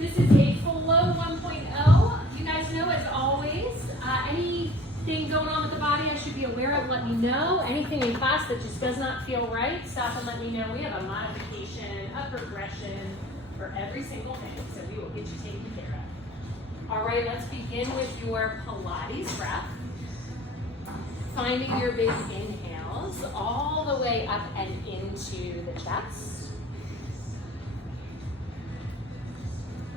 This is a Flow 1.0. You guys know, as always, anything going on with the body I should be aware of, let me know. Anything in class that just does not feel right, stop and let me know. We have a modification, a progression for every single thing, so we will get you taken care of. All right, let's begin with your Pilates breath. Finding your big inhales all the way up and into the chest.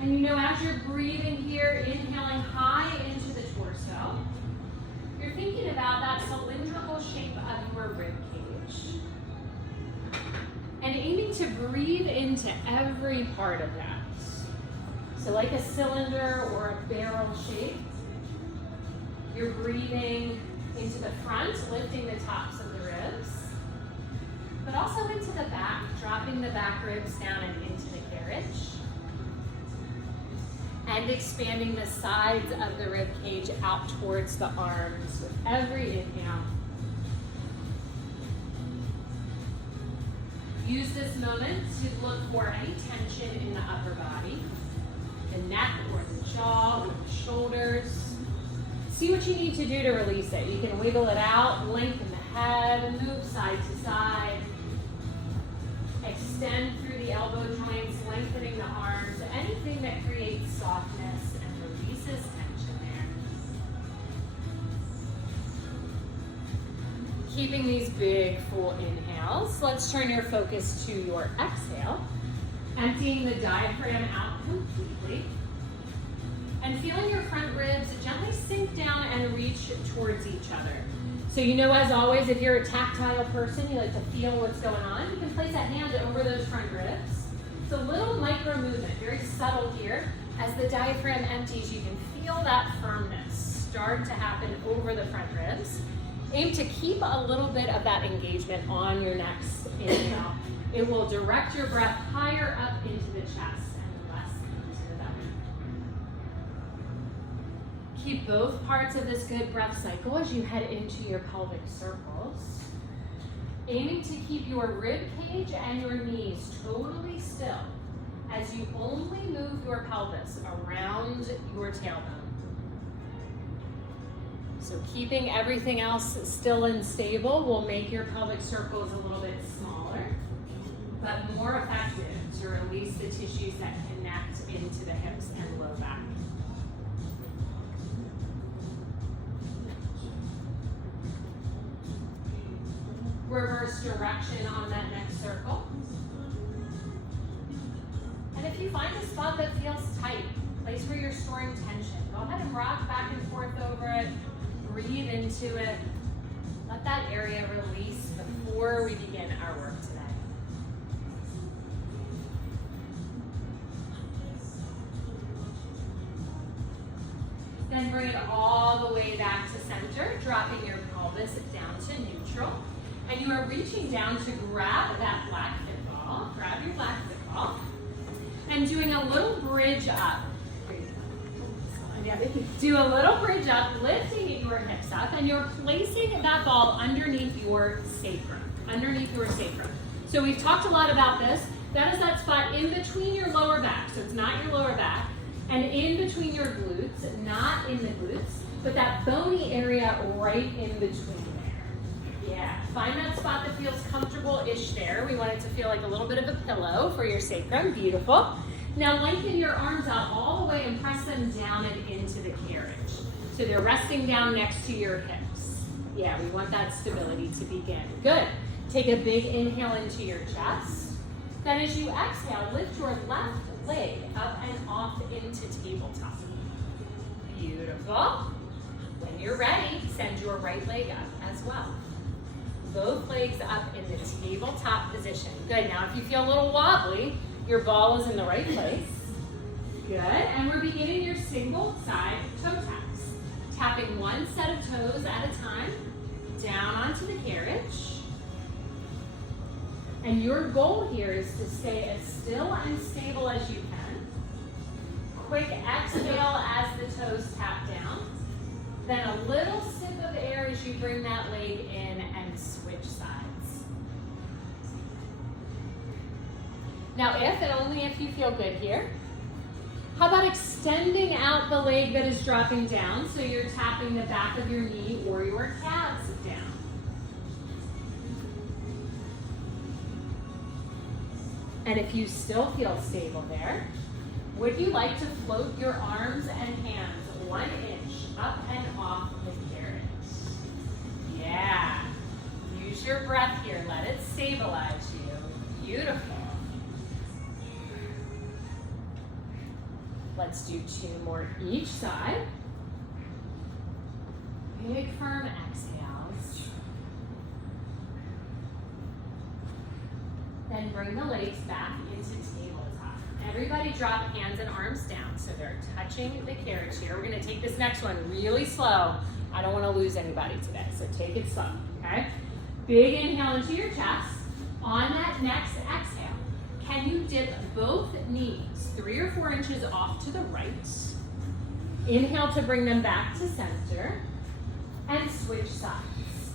And you know, as you're breathing here, inhaling high into the torso, you're thinking about that cylindrical shape of your rib cage. And aiming to breathe into every part of that. So like a cylinder or a barrel shape, you're breathing into the front, lifting the tops of the ribs, but also into the back, dropping the back ribs down and into the carriage. And expanding the sides of the rib cage out towards the arms with every inhale. Use this moment to look for any tension in the upper body, the neck or the jaw or the shoulders. See what you need to do to release it. You can wiggle it out, lengthen the head, move side to side. Extend through the elbow joints, lengthening the arms, anything that creates softness and releases tension there. Keeping these big full inhales, let's turn your focus to your exhale, emptying the diaphragm out completely, and feeling your front ribs gently sink down and reach towards each other. So you know, as always, if you're a tactile person, you like to feel what's going on, you can place that hand over those front ribs. It's a little micro movement, very subtle here. As the diaphragm empties, you can feel that firmness start to happen over the front ribs. Aim to keep a little bit of that engagement on your next inhale. It will direct your breath higher up into the chest and less into the belly. Keep both parts of this good breath cycle as you head into your pelvic circles. Aiming to keep your rib cage and your knees totally still as you only move your pelvis around your tailbone. So keeping everything else still and stable will make your pelvic circles a little bit smaller, but more effective to release the tissues that connect into the hips and low back. Reverse direction on that next circle. And if you find a spot that feels tight, place where you're storing tension, go ahead and rock back and forth over it, breathe into it. Let that area release before we begin our work today. Then bring it all the way back to center, dropping your pelvis down to neutral. And you are reaching down to grab that black fit ball, grab your black fit ball, and doing a little bridge up. Do a little bridge up, lifting your hips up, and you're placing that ball underneath your sacrum, So we've talked a lot about this. That is that spot in between your lower back, so it's not your lower back, and in between your glutes, not in the glutes, but that bony area right in between. Yeah, find that spot that feels comfortable-ish there. We want it to feel like a little bit of a pillow for your sacrum. Beautiful. Now lengthen your arms out all the way and press them down and into the carriage. So they're resting down next to your hips. Yeah, we want that stability to begin. Good. Take a big inhale into your chest. Then as you exhale, lift your left leg up and off into tabletop. Beautiful. When you're ready, send your right leg up as well. Both legs up in the tabletop position. Good. Now if you feel a little wobbly, your ball is in the right place. Good. And we're beginning your single side toe taps. Tapping one set of toes at a time down onto the carriage. And your goal here is to stay as still and stable as you can. Quick exhale as the toes tap down. Then a little sip of air as you bring that leg in and switch sides. Now if and only if you feel good here, How about extending out the leg that is dropping down so you're tapping the back of your knee or your calves down? And if you still feel stable there, would you like to float your arms and hands 1 inch up and off the carrot? Yeah. Use your breath here. Let it stabilize you. Beautiful. Let's do 2 more each side. Big firm exhales. Then bring the legs back into tabletop. Everybody drop hands and arms down so they're touching the carriage here. We're going to take this next one really slow. I don't want to lose anybody today, so take it slow, okay? Big inhale into your chest. On that next exhale, can you dip both knees 3 or 4 inches off to the right? Inhale to bring them back to center and switch sides.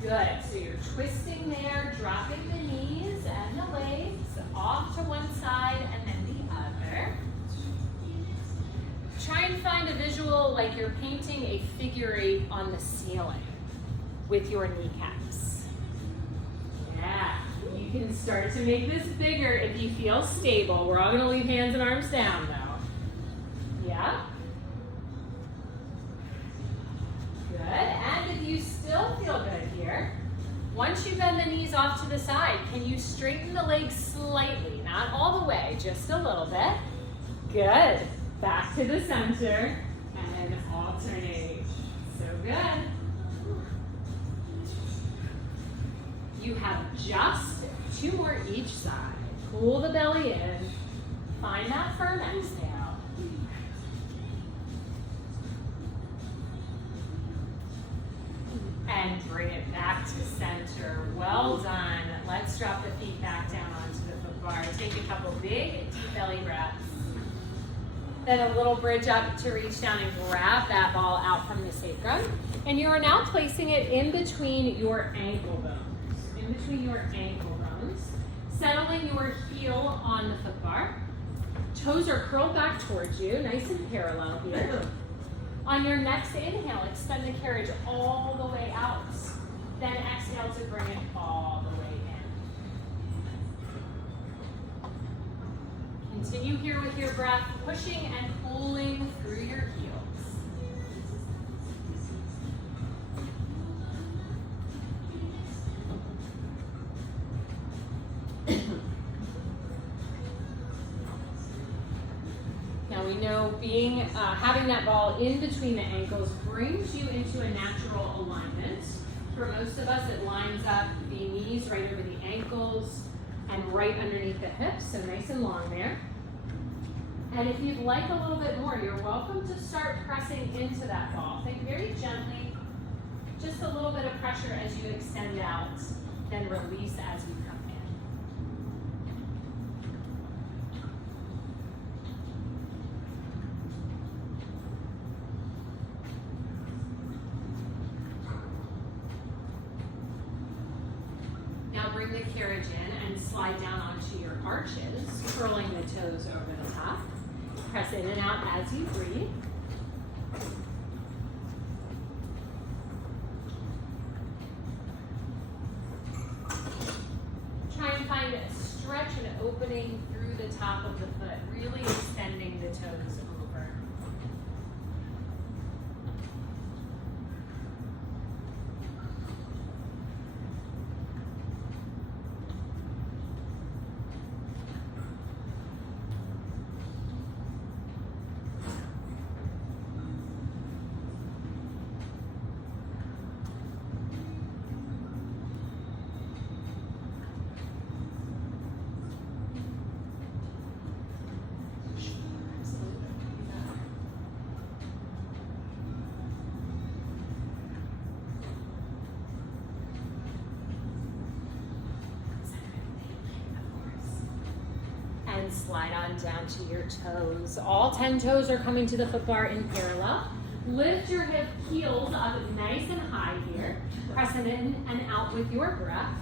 Good, so you're twisting there, dropping the knees and the legs off to one side and then the other. Try and find a visual like you're painting a figure 8 on the ceiling with your kneecaps. Yeah, you can start to make this bigger if you feel stable. We're all gonna leave hands and arms down though. Yeah? Good, and if you still feel good here, once you bend the knees off to the side, can you straighten the legs slightly? Not all the way, just a little bit. Good. Back to the center and alternate. So good. You have just 2 more each side. Pull the belly in. Find that firm exhale. And bring it back to center. Well done. Let's drop the feet back down onto the foot bar. Take a couple big, deep belly breaths. Then a little bridge up to reach down and grab that ball out from the sacrum. And you are now placing it in between your ankle bones. In between your ankle bones. Settling your heel on the foot bar. Toes are curled back towards you, nice and parallel here. On your next inhale, extend the carriage all the way out. Then exhale to bring it all the way in. Continue here with your breath, pushing and pulling through your heels. Now we know having that ball in between the ankles brings you into a natural alignment. For most of us, it lines up the knees right over the ankles and right underneath the hips, so nice and long there. And if you'd like a little bit more, you're welcome to start pressing into that ball. Think very gently, just a little bit of pressure as you extend out, then release as you come in. Now bring the carriage in and slide down onto your arches, curling the toes over the top. Press in and out as you breathe. Try and find a stretch and opening through the top of the foot, really extending the toes over. And slide on down to your toes. All 10 toes are coming to the foot bar in parallel. Lift your hip heels up nice and high here. Press it in and out with your breath.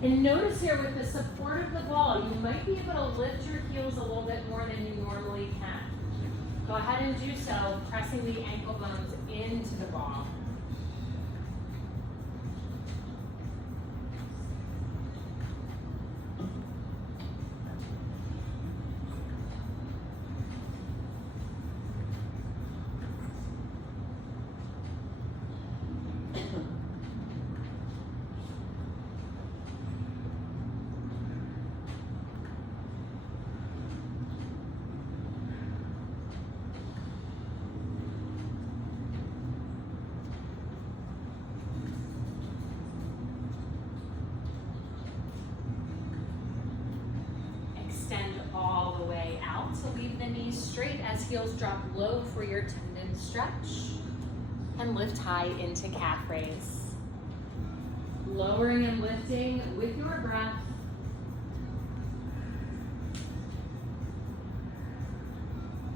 And notice here with the support of the ball, you might be able to lift your heels a little bit more than you normally can. Go ahead and do so, pressing the ankle bones into the ball. Extend all the way out to leave the knees straight as heels drop low for your tendon stretch. And lift high into calf raise. Lowering and lifting with your breath.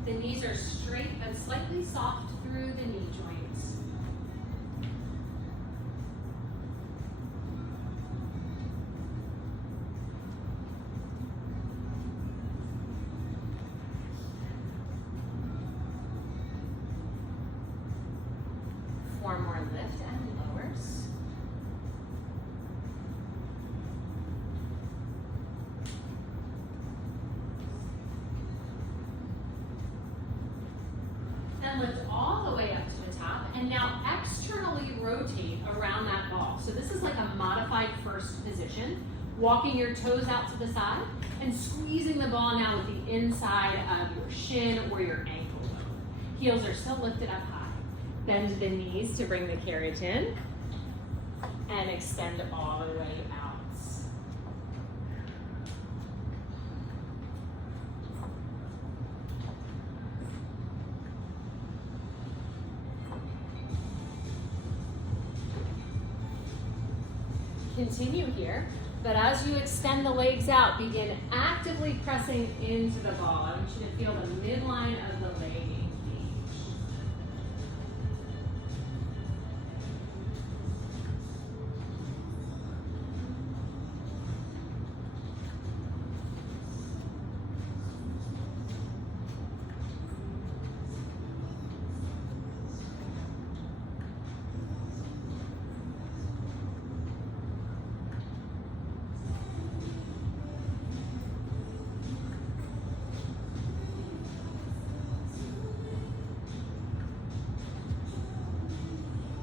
The knees are straight but slightly soft through the knee joints. Four more lift and lowers. Then lift all the way up to the top, and now externally rotate around that ball. So this is like a modified first position, walking your toes out to the side and squeezing the ball now with the inside of your shin or your ankle bone. Heels are still lifted up high. Bend the knees to bring the carriage in and extend all the way out. Continue here, but as you extend the legs out, begin actively pressing into the ball. I want you to feel the midline of the leg engage.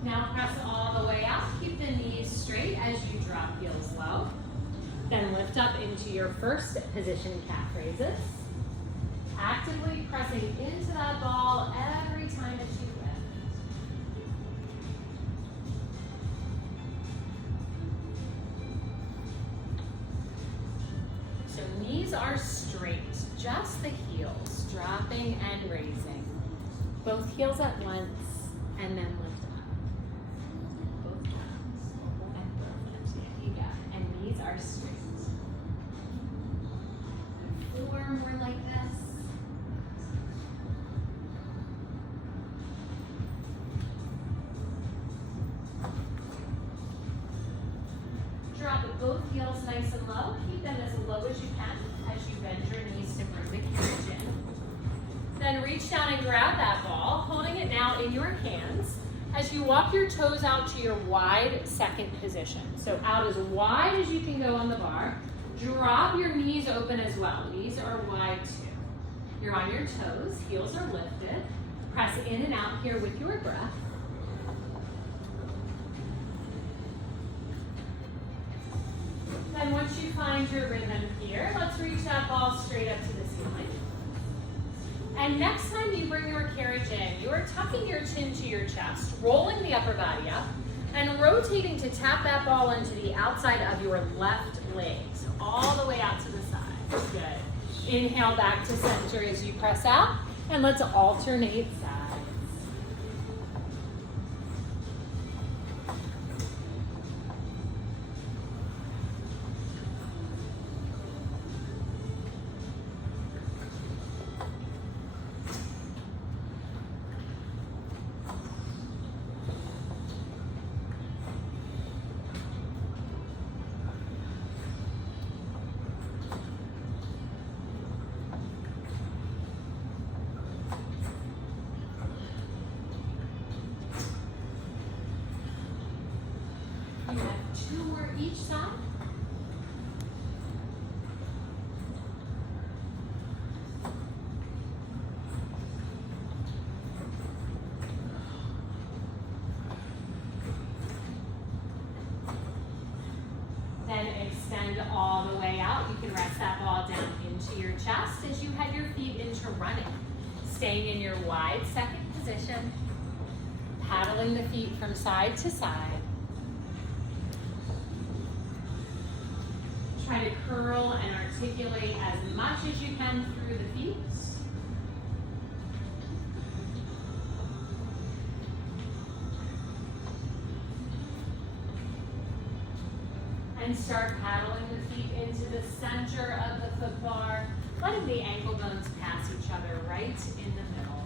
Now press all the way out. Keep the knees straight as you drop heels low. Then lift up into your first position, calf raises. Actively pressing into that ball every time that you lift. So knees are straight, just the heels, dropping and raising. Both heels at once, and then lift. Are straight. 4 more like this. Drop both heels nice and low. Keep them as low as you can as you bend your knees to bring the carriage in. Then reach down and grab that ball, holding it now in your hands. As you walk your toes out to your wide second position. So out as wide as you can go on the bar. Drop your knees open as well. Knees are wide too. You're on your toes, heels are lifted. Press in and out here with your breath. Then once you find your rhythm here, let's reach that ball straight up to the ceiling. And next time you bring your carriage in, you are tucking your chin to your chest, rolling the upper body up, and rotating to tap that ball into the outside of your left leg. So all the way out to the side. Good. Inhale back to center as you press out, and let's alternate sides. chest as you head your feet into running. Staying in your wide second position, paddling the feet from side to side. Try to curl and articulate as much as you can through the feet. And start paddling the feet into the center of the foot bar, letting the ankle bones pass each other right in the middle.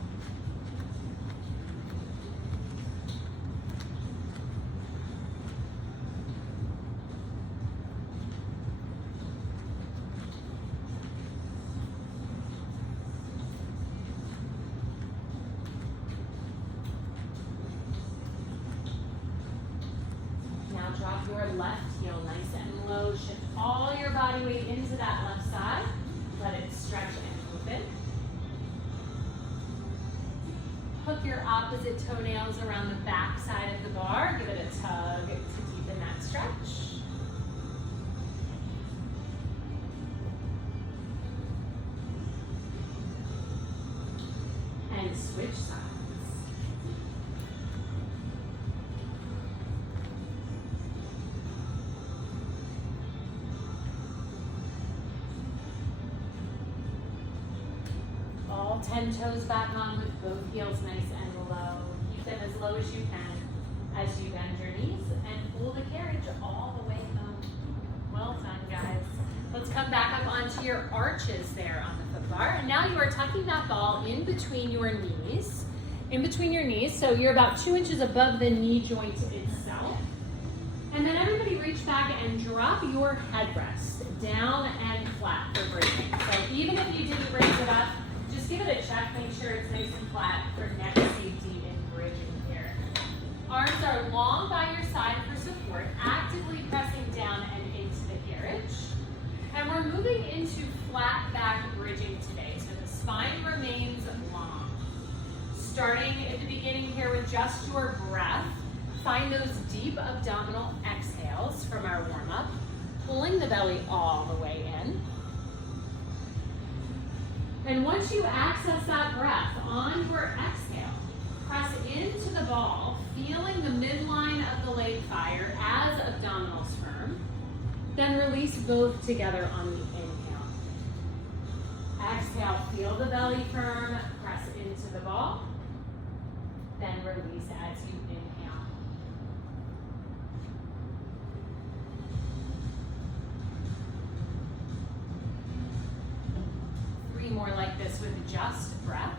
Now drop your left heel nice and low. Shift all your body weight into that left side. Let it stretch and open. Hook your opposite toenails around the back side of the bar. Give it a tug to deepen that stretch. And switch sides. All 10 toes back on with both heels nice and low. Keep them as low as you can as you bend your knees and pull the carriage all the way home. Well done, guys. Let's come back up onto your arches there on the foot bar. And now you are tucking that ball in between your knees. So you're about 2 inches above the knee joint itself. And then everybody reach back and drop your headrest down and flat for bridging. So even if you didn't raise it up, just give it a check, make sure it's nice and flat for neck safety and bridging here. Arms are long by your side for support, actively pressing down and into the carriage. And we're moving into flat back bridging today, so the spine remains long. Starting at the beginning here with just your breath, find those deep abdominal exhales from our warm-up, pulling the belly all the way in. And once you access that breath on your exhale, press into the ball, feeling the midline of the leg fire as abdominals firm. Then release both together on the inhale. Exhale, feel the belly firm, press into the ball. Then release as you inhale. More like this with just breath.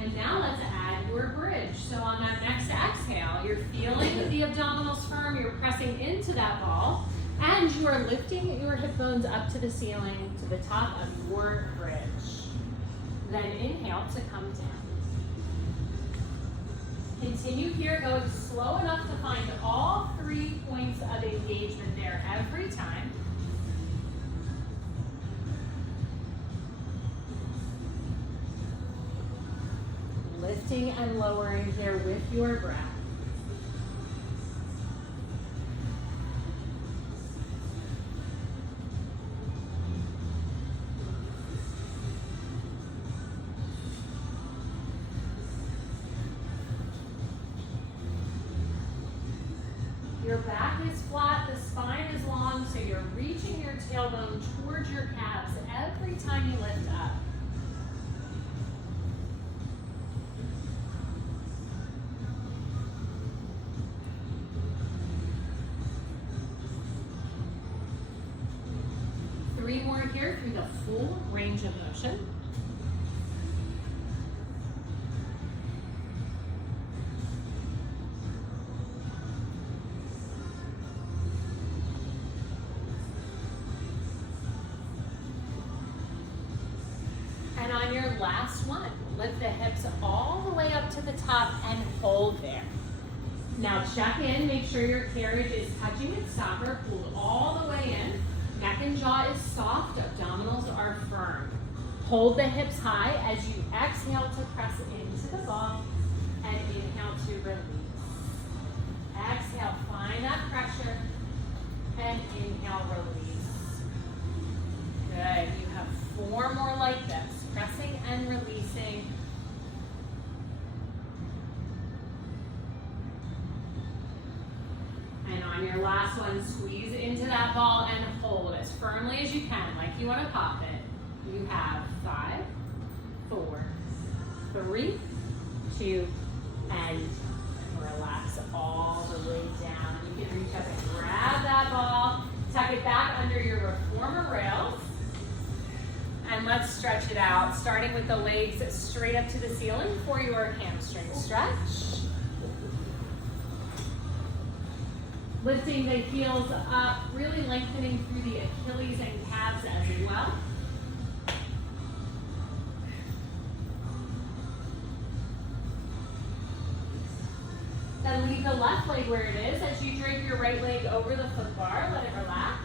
And now let's add your bridge. So on that next exhale, you're feeling the abdominals firm, you're pressing into that ball, and you are lifting your hip bones up to the ceiling, to the top of your bridge. Then inhale to come down. Continue here, going slow enough to find all 3 points of engagement there every time. Lifting and lowering here with your breath. Your back is flat, the spine is long, so you're reaching your tailbone towards your calves every time you lift up. Three more here through the full range of motion. And on your last one, lift the hips all the way up to the top and hold there. Now check in, make sure your carriage is touching its stopper, pulled all the way in. Neck and jaw is soft, abdominals are firm. Hold the hips high as you exhale to press into the ball and inhale last one, squeeze into that ball and hold as firmly as you can, like you want to pop it. You have 5, 4, 3, 2, and relax all the way down. You can reach up and grab that ball, tuck it back under your reformer rails, and let's stretch it out, starting with the legs straight up to the ceiling for your hamstring stretch. Lifting the heels up, really lengthening through the Achilles and calves as well. Then leave the left leg where it is as you drape your right leg over the foot bar. Let it relax.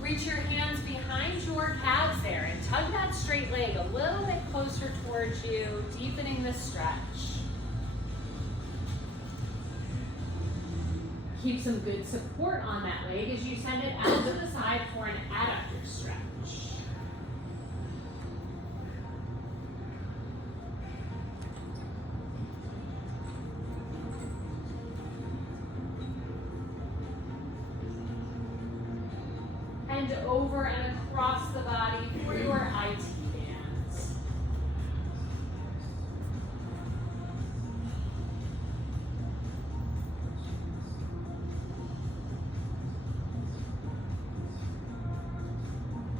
Reach your hands behind your calves there and tug that straight leg a little bit closer towards you, deepening the stretch. Keep some good support on that leg as you send it out to the side for an adductor stretch. And over and across the body for your IT bands.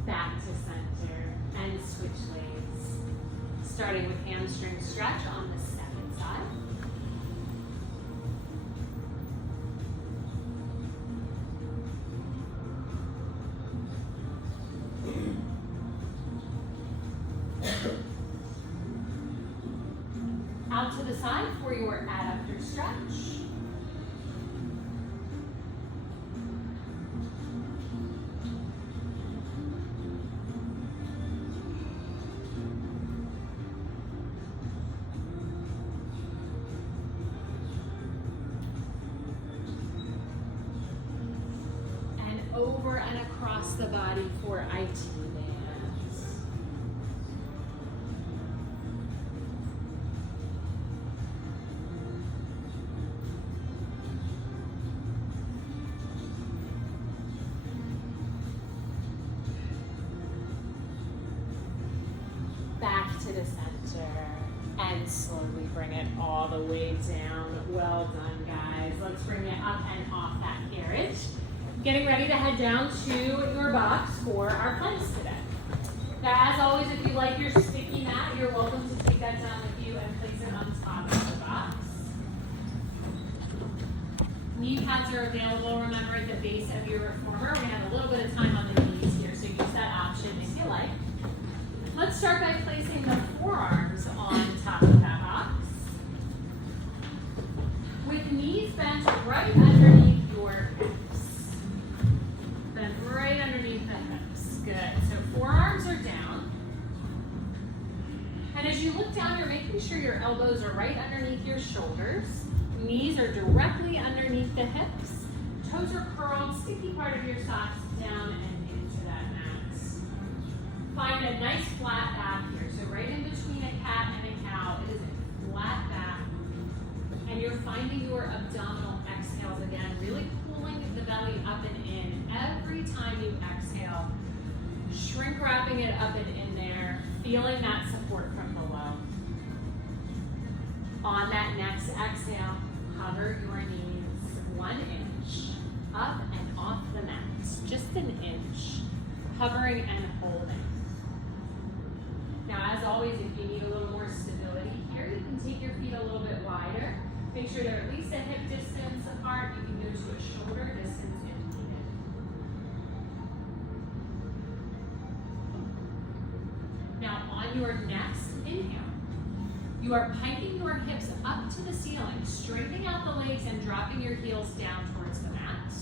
Back to center and switch legs. Starting with hamstring stretch on the second side. Out to the side for your adductor stretch. And over and across the body for IT bands. Back to the center and slowly bring it all the way down. Well done, guys. Let's bring it up and off that carriage. Getting ready to head down to your box for our planks today. Now, as always, if you like your sticky mat, you're welcome to take that down with you and place it on top of the box. Knee pads are available, remember, at the base of your reformer. We have a little bit of time on the knees here, so use that option if you like. Let's start by placing the forearms on top of that box. With knees bent right underneath your hips. Bent right underneath the hips. Good. So forearms are down. And as you look down, you're making sure your elbows are right underneath your shoulders. Knees are directly underneath the hips. Toes are curled. Sticky part of your socks down and into that mat. Find a nice flat back here. So right in between a cat and a cow is a flat back. And you're finding your abdominal exhales again, really pulling the belly up and in. Every time you exhale, shrink wrapping it up and in there, feeling that support from below. On that next exhale, hover your knees 1 inch up and off the mat. Just an inch. Hovering and holding. Now, as always, if you need a little more stability here, you can take your feet a little bit wider. Make sure they're at least a hip distance apart. You can go to a shoulder distance if needed. Now, on your next inhale, you are piking your hips up to the ceiling, straightening out the legs and dropping your heels down towards the mat.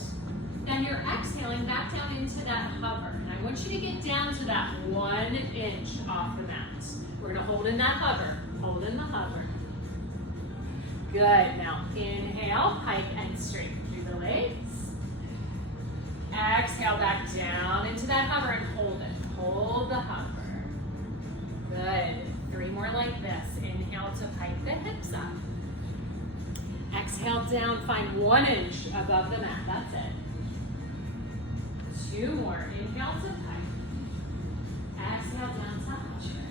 Then you're exhaling back down into that hover. And I want you to get down to that 1 inch off the mat. We're gonna hold in that hover. Hold in the hover. Good, now inhale, pike and straighten through the legs. Exhale back down into that hover and hold it. Hold the hover. Good, 3 more like this. Inhale to pike the hips up. Exhale. Exhale down, find 1 inch above the mat, that's it. 2 more, inhale to pike. Exhale down to usher.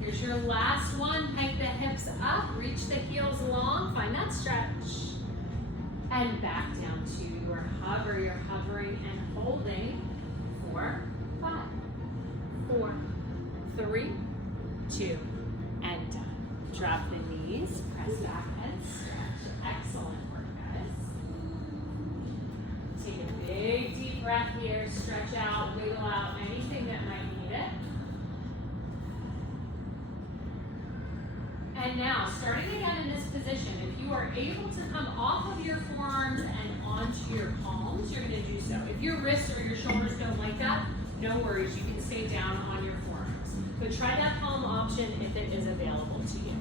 Here's your last one, pike the hips up, reach the heels long, find that stretch. And back down to your hover, you're hovering and holding. 4, 5, 4, 3, 2, and done. Drop the knees, press back and stretch. Excellent work, guys. Take a big deep breath here, stretch out, wiggle out anything that might need it. And now, starting again in this position, if you are able to come off of your forearms and onto your palms, you're going to do so. If your wrists or your shoulders don't like that, no worries, you can stay down on your forearms. But try that palm option if it is available to you.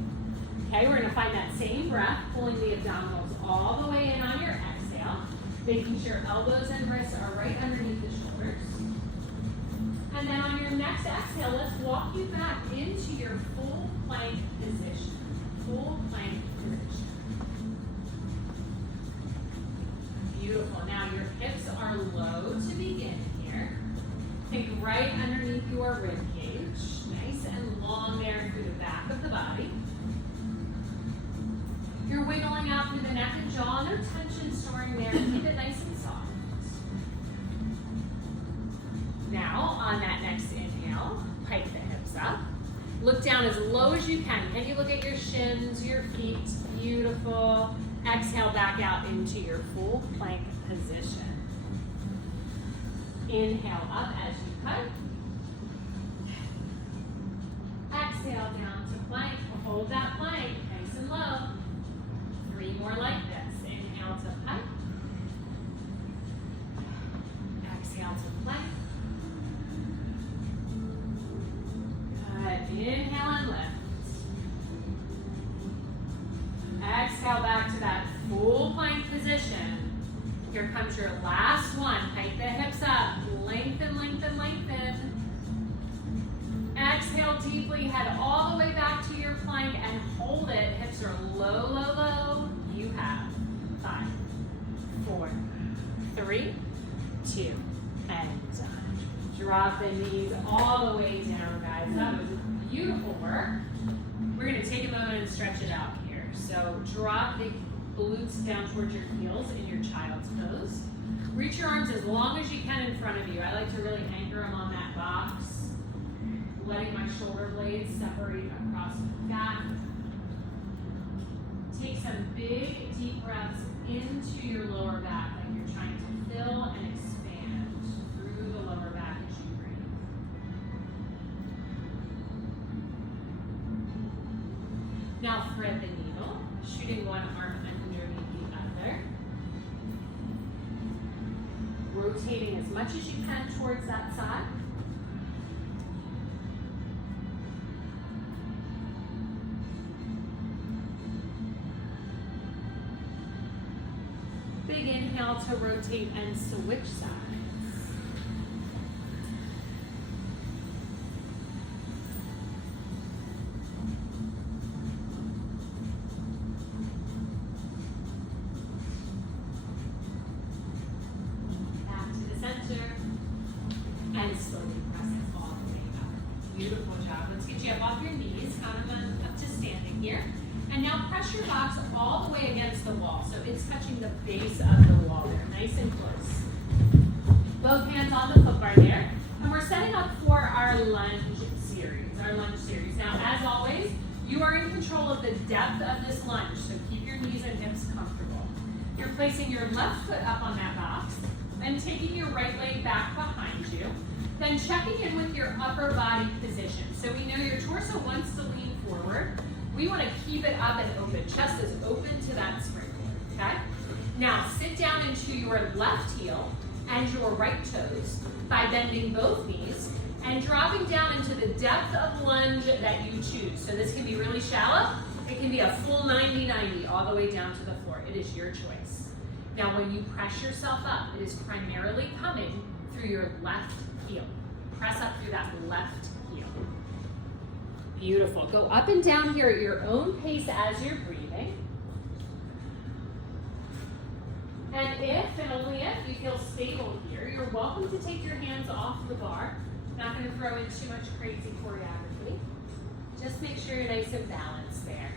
Okay, we're going to find that same breath, pulling the abdominals all the way in on your exhale, making sure elbows and wrists are right underneath the shoulders. And then on your next exhale, let's walk you back into your full plank position. Full plank position. Beautiful. Now your hips are low to begin here. Think right underneath your rib cage. Nice and long there through the back of the body. You're wiggling out through the neck and jaw. No tension storing there. Keep it nice and soft. Now, on that next inhale, pike the hips up. Look down as low as you can. Can you look at your shins, your feet? Beautiful. Exhale back out into your full plank position. Inhale up as you pike. Exhale down to plank. Hold that plank nice and low. 3 more like this. Inhale to pike. Exhale to plank. Good. Inhale and lift. Exhale back to that full plank position. Here comes your last one. Hike the hips up. Lengthen, lengthen, lengthen. Exhale deeply. Head all the way back to your plank and hold it. Hips are low, low, low. You have 5, 4, 3, 2, and done. Drop the knees all the way down, guys. That was beautiful work. We're going to take a moment and stretch it out here. So drop the glutes down towards your heels in your child's pose. Reach your arms as long as you can in front of you. I like to really anchor them on that box, letting my shoulder blades separate across the back. Take some big, deep breaths into your lower back, like you're trying to fill and expand through the lower back as you breathe. Now thread the needle, shooting one arm underneath the other. Rotating as much as you can towards that side. Big inhale to rotate and switch sides. Back to the center and slowly press it all the way up. Beautiful job. Let's get you up off your knees, count them up to standing here. And now press your box all the way against the wall. So it's touching the base of the wall there, nice and close. Both hands on the foot bar there. And we're setting up for our lunge series. Now, as always, you are in control of the depth of this lunge, so keep your knees and hips comfortable. You're placing your left foot up on that box, and taking your right leg back behind you. Then checking in with your upper body position. So we know your torso wants to lean forward. We want to keep it up and open. Chest is open to that spring, okay? Now, sit down into your left heel and your right toes by bending both knees and dropping down into the depth of lunge that you choose. So this can be really shallow. It can be a full 90-90 all the way down to the floor. It is your choice. Now, when you press yourself up, it is primarily coming through your left heel. Press up through that left heel. Beautiful. Go up and down here at your own pace as you're breathing. And if, and only if, you feel stable here, you're welcome to take your hands off the bar. Not going to throw in too much crazy choreography. Just make sure you're nice and balanced there.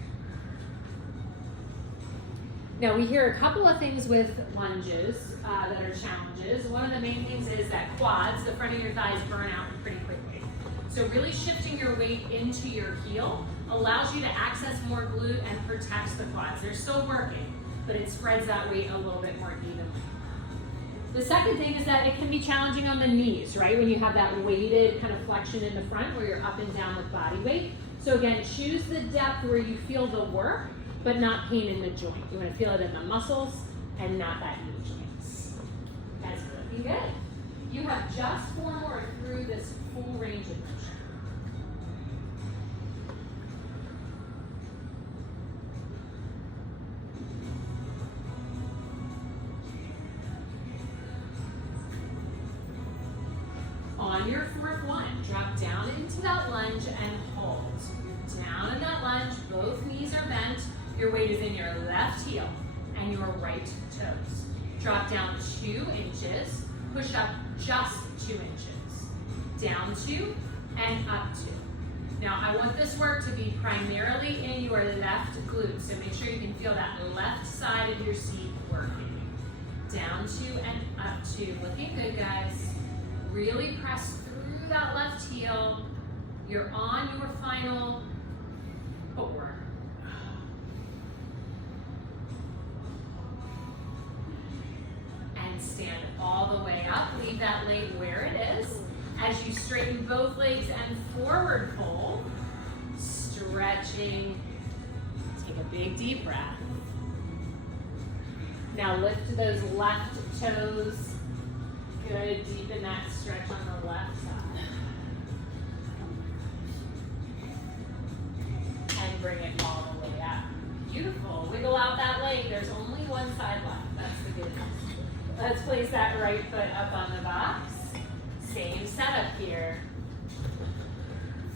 Now we hear a couple of things with lunges that are challenges. One of the main things is that quads, the front of your thighs, burn out pretty quickly. So really shifting your weight into your heel allows you to access more glute and protects the quads. They're still working, but it spreads that weight a little bit more evenly. The second thing is that it can be challenging on the knees, right? When you have that weighted kind of flexion in the front where you're up and down with body weight. So again, choose the depth where you feel the work, but not pain in the joint. You want to feel it in the muscles and not that knee joints. That's looking good. You have just 4 more through this full range of motion. On your 4th one, drop down into that lunge and hold. You're down in that lunge, both knees are bent. Your weight is in your left heel and your right toes. Drop down 2 inches, push up just 2 inches. Down 2 and up 2. Now I want this work to be primarily in your left glute, so make sure you can feel that left side of your seat working. Down 2 and up 2. Looking good, guys. Really press through that left heel. You're on your final footwork. And stand all the way up. Leave that leg where it is. As you straighten both legs and forward fold, stretching. Take a big deep breath. Now lift those left toes. Good, deepen that stretch on the left side. And bring it all the way up. Beautiful. Wiggle out that leg. There's only one side left. That's the good news. Let's place that right foot up on the box. Same setup here.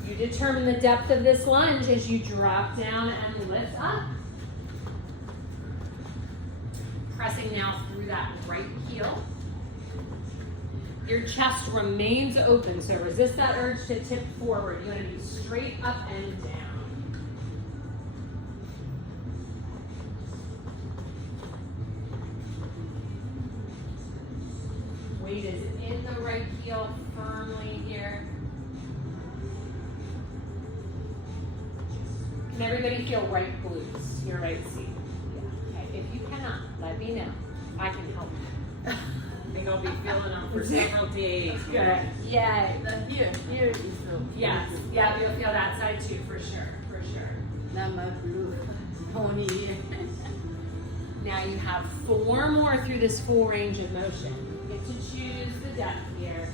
You determine the depth of this lunge as you drop down and lift up. Pressing now through that right heel. Your chest remains open, so resist that urge to tip forward. You want to be straight up and down. Weight is in the right heel firmly here. Can everybody feel right glutes, your right seat? Yeah. Okay. If you cannot, let me know. I can help you. I think I'll be feeling them for several days. Good. Yeah. Here is the. Yes. Yeah, you'll feel that side too, for sure. For sure. Not my blue pony here. Now you have 4 more through this full range of motion. You get to choose the depth here.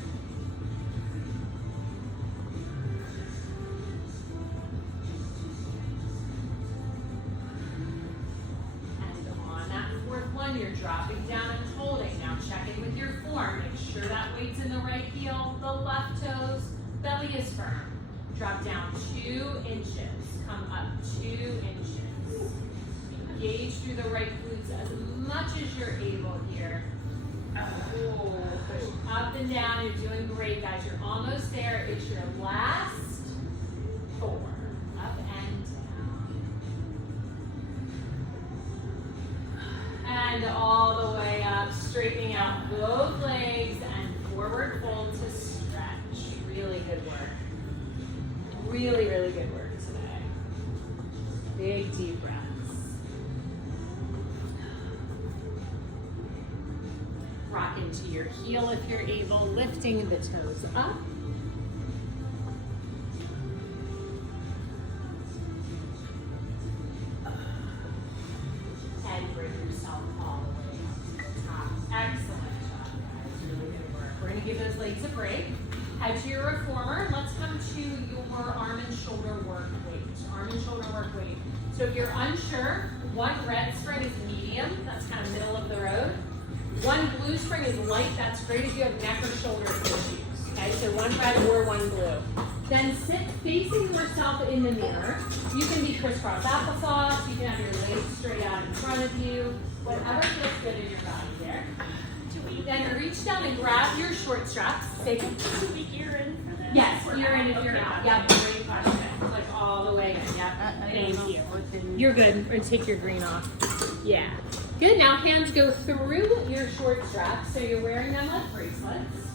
You're dropping down and holding. Now check in with your form. Make sure that weight's in the right heel, the left toes, belly is firm. Drop down 2 inches. Come up 2 inches. Engage through the right glutes as much as you're able here. Push up and down. You're doing great, guys. You're almost there. It's your last 4. Up and and all the way up, straightening out both legs and forward fold to stretch. Really good work. Really, really good work today. Big deep breaths. Rock into your heel if you're able, lifting the toes up. Give those legs a break. Head to your reformer. Let's come to your arm and shoulder work weight. Arm and shoulder work weight. So if you're unsure, 1 red spring is medium. That's kind of middle of the road. 1 blue spring is light. That's great if you have neck or shoulder issues. Okay, so 1 red or 1 blue. Then sit facing yourself in the mirror. You can be crisscross applesauce. You can have your legs straight out in front of you. Whatever feels good in your body there. Then reach down and grab your short straps. Take them. Should we ear in for this? Yes, you're in if you're out. Yep, great question. Like all the way in. Yep. Thank you. You're good. And take your green off. Yeah. Good. Now hands go through your short straps, so you're wearing them like bracelets,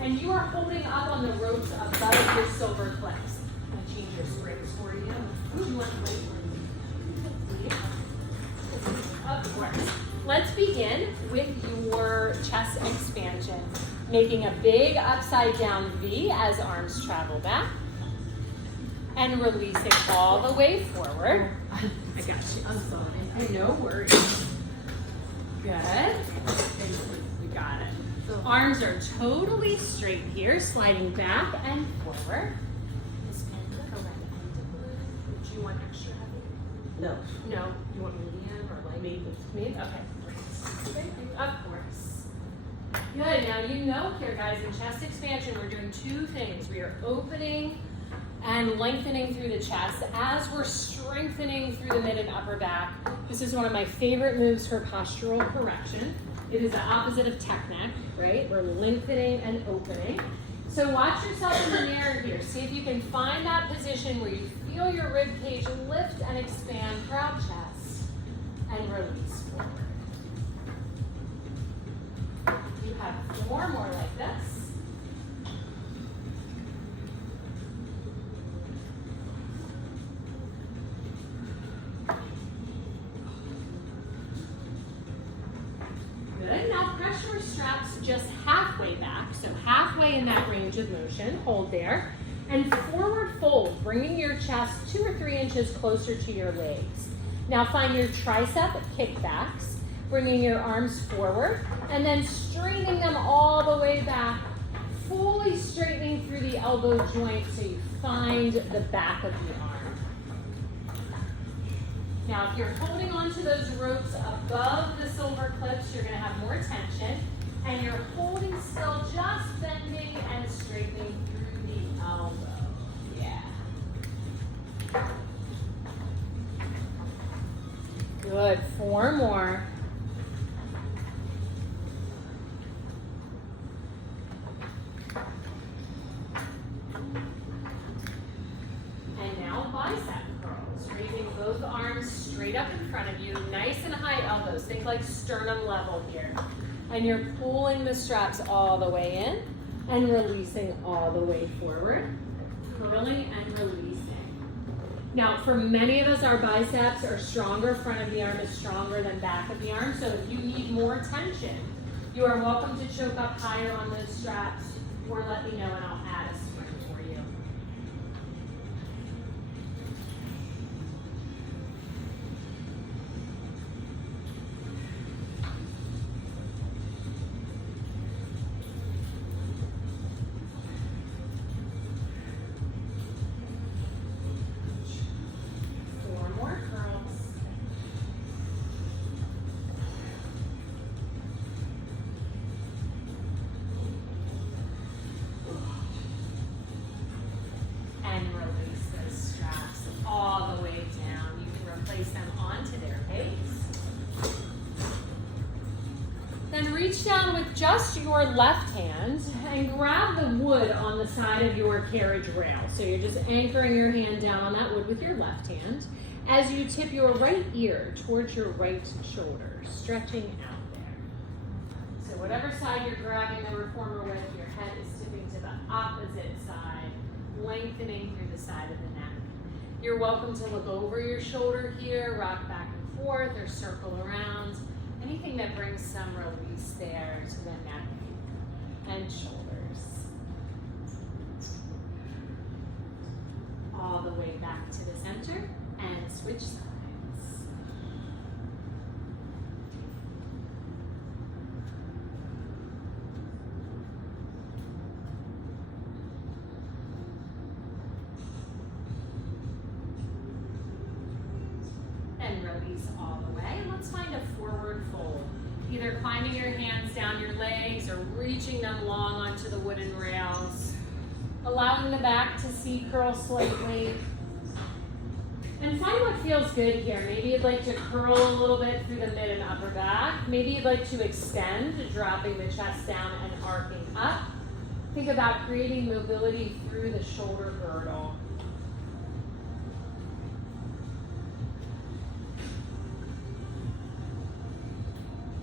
and you are holding up on the ropes above your silver clips. I'm gonna change your springs for you. Do you want to wait for me? Of course. Let's begin with your chest expansion. Making a big upside down V as arms travel back. And releasing all the way forward. I got you. I'm sorry. No worries. Good. We got it. So, Arms are totally straight here, sliding back and forward. This pen look around. Do you want extra heavy? no. No. You want medium or light? Medium. Medium? Okay. Of course. Good. Now you know here, guys, in chest expansion, we're doing two things. We are opening and lengthening through the chest as we're strengthening through the mid and upper back. This is one of my favorite moves for postural correction. It is the opposite of tech neck, right? We're lengthening and opening. So watch yourself in the mirror here. See if you can find that position where you feel your rib cage lift and expand, proud chest, and release forward. You have 4 more like this. Good. Now press your straps just halfway back, so halfway in that range of motion. Hold there. And forward fold, bringing your chest 2 or 3 inches closer to your legs. Now find your tricep kickbacks, bringing your arms forward, and then straightening them all the way back, fully straightening through the elbow joint so you find the back of the arm. Now, if you're holding on to those ropes above the silver clips, you're going to have more tension, and you're holding still, just bending and straightening through the elbow. Yeah. Good. 4 more. And now bicep curls, raising both arms straight up in front of you, nice and high elbows. Think like sternum level here. And you're pulling the straps all the way in and releasing all the way forward, curling and releasing. Now, for many of us, our biceps are stronger. Front of the arm is stronger than back of the arm. So if you need more tension, you are welcome to choke up higher on those straps or let me know and I'll add a spring for you. Reach down with just your left hand and grab the wood on the side of your carriage rail. So you're just anchoring your hand down on that wood with your left hand as you tip your right ear towards your right shoulder, stretching out there. So whatever side you're grabbing the reformer with, your head is tipping to the opposite side, lengthening through the side of the neck. You're welcome to look over your shoulder here, rock back and forth, or circle around. Anything that brings some release there to the neck and shoulders. All the way back to the center and switch sides. And release all the way. Let's find a forward fold. Either climbing your hands down your legs or reaching them long onto the wooden rails. Allowing the back to seat curl slightly. And find what feels good here. Maybe you'd like to curl a little bit through the mid and upper back. Maybe you'd like to extend, dropping the chest down and arcing up. Think about creating mobility through the shoulder girdle.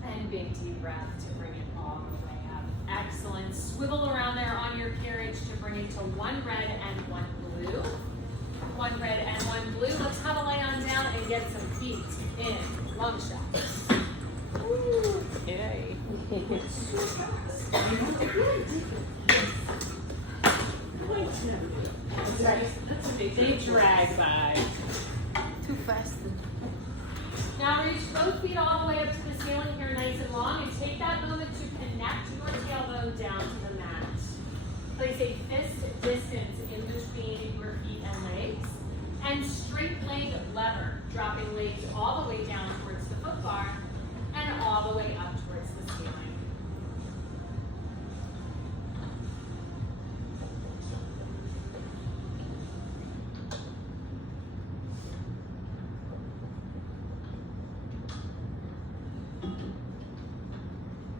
And big deep breath to bring it all the way up. Excellent. Swivel around there on your carriage to bring it to one red and one blue. One red and one blue. Let's have a lay on down and get some feet in long shots. Ooh, yay. They drag by. Too fast. Now reach both feet all the way up to the ceiling here nice and long and take that moment to connect your tailbone down to the mat. Place a fist distance in between your feet and legs. And straight leg lever, dropping legs all the way down towards the foot bar and all the way up towards the ceiling.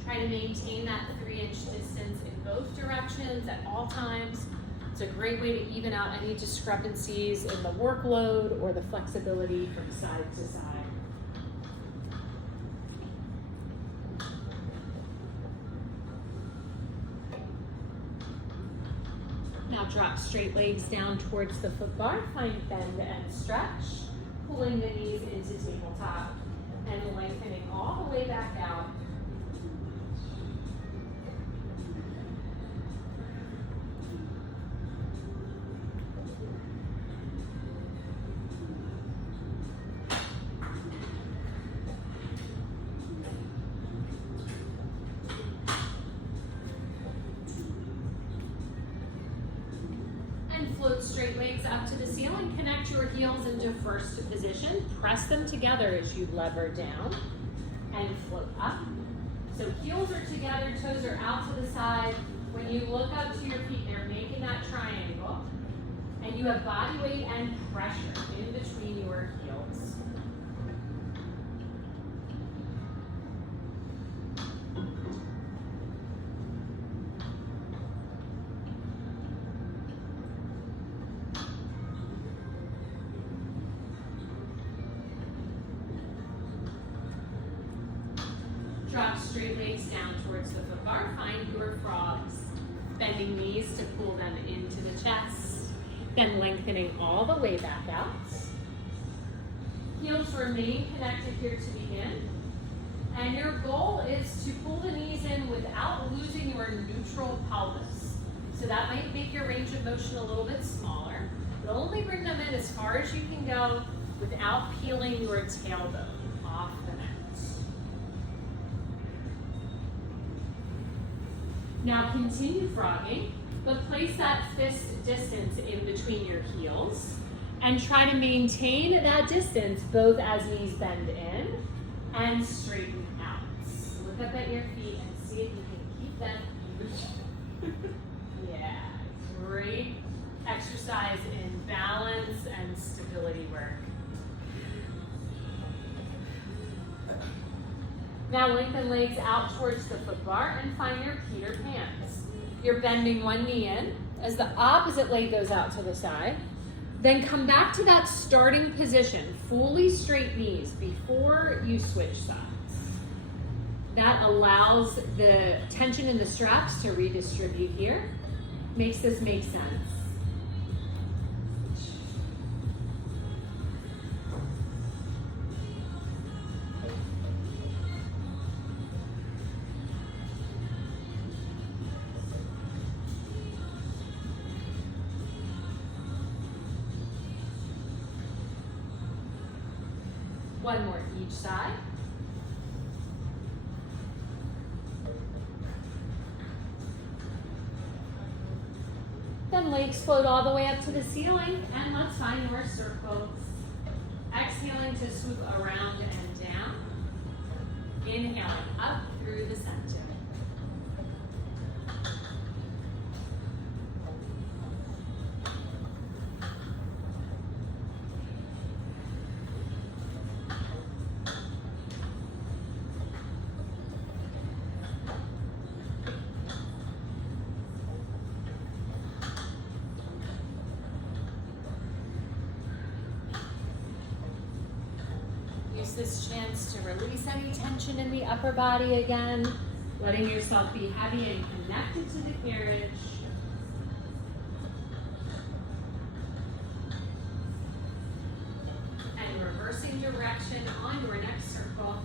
Try to maintain that 3-inch distance in both directions at all times. It's a great way to even out any discrepancies in the workload or the flexibility from side to side. Now drop straight legs down towards the foot bar. Find bend and stretch. Pulling the knees into tabletop and lengthening all the way back out. Float straight legs up to the ceiling. Connect your heels into first position. Press them together as you lever down and float up. So heels are together, toes are out to the side. When you look up to your feet, they're making that triangle. And you have body weight and pressure in between your heels. Drop straight legs down towards the foot bar. Find your frogs. Bending knees to pull them into the chest. Then lengthening all the way back out. Heels remain connected here to begin. And your goal is to pull the knees in without losing your neutral pelvis. So that might make your range of motion a little bit smaller. But only bring them in as far as you can go without peeling your tailbone off the mat. Now continue frogging, but place that fist distance in between your heels and try to maintain that distance both as knees bend in and straighten out. Look up at your feet and see if you can keep them huge. Yeah, great exercise in balance and stability work. Now lengthen legs out towards the foot bar and find your Peter Pans. You're bending one knee in as the opposite leg goes out to the side. Then come back to that starting position, fully straight knees before you switch sides. That allows the tension in the straps to redistribute here. Makes this make sense. One more each side. Then legs float all the way up to the ceiling, and let's find your circles. Exhaling to swoop around and down. Inhaling up through the center. Use this chance to release any tension in the upper body again, letting yourself be heavy and connected to the carriage. And reversing direction on your next circle.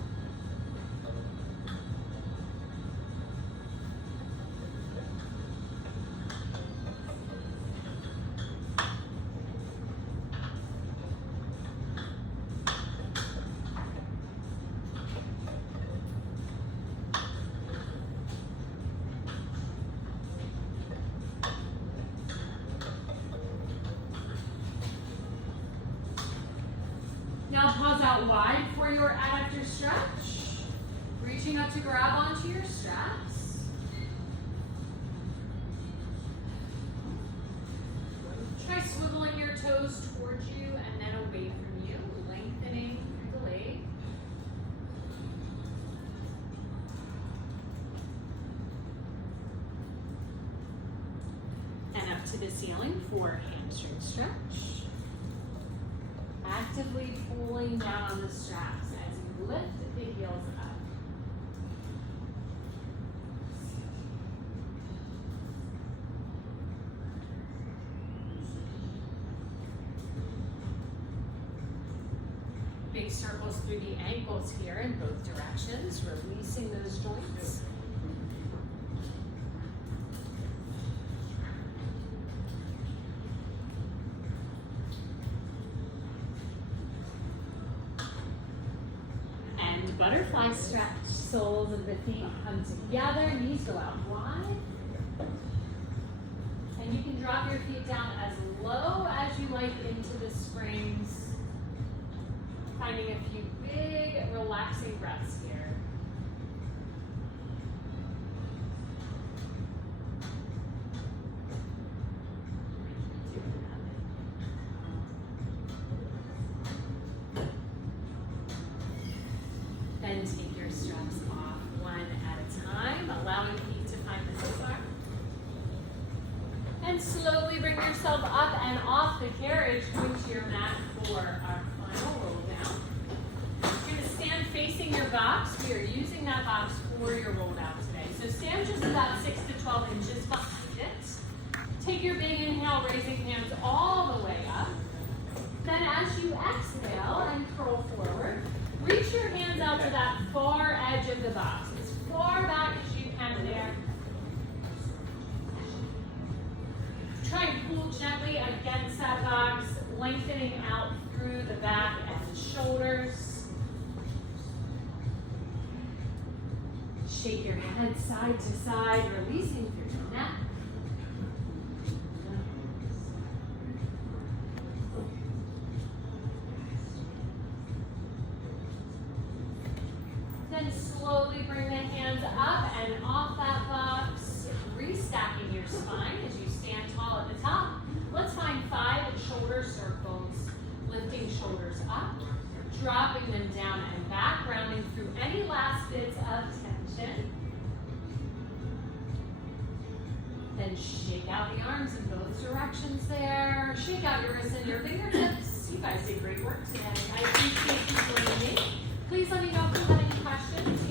Now pause out wide for your adductor stretch. Reaching up to grab onto your straps. Try swiveling your toes towards you and then away from you, lengthening through the leg. And up to the ceiling for hamstring stretch. Actively pulling down on the straps as you lift the heels up. Big circles through the ankles here in both directions, releasing those joints. Butterfly stretch. Soles of the feet come together, knees go out wide. And you can drop your feet down as low as you like into the springs. Finding a few big, relaxing breaths here. Then take your straps off one at a time, allowing feet to find the space. And slowly bring yourself up and off the carriage, going to your mat for our final roll down. You're going to stand facing your box. We are using that box for your roll down today. So stand just about 6 to 12 inches behind it. Take your big inhale, raising hands all the way up. Then as you exhale and curl forward, reach your hands out to that far edge of the box, as far back as you can there. Try and pull gently against that box, lengthening out through the back and shoulders. Shake your head side to side, releasing through your neck. Then slowly bring the hands up and off that box, restacking your spine as you stand tall at the top. Let's find 5 shoulder circles, lifting shoulders up, dropping them down and back, rounding through any last bits of tension. Then shake out the arms in both directions there. Shake out your wrists and your fingertips. You guys did great work today. I appreciate you joining me. Please let me know if you have any questions.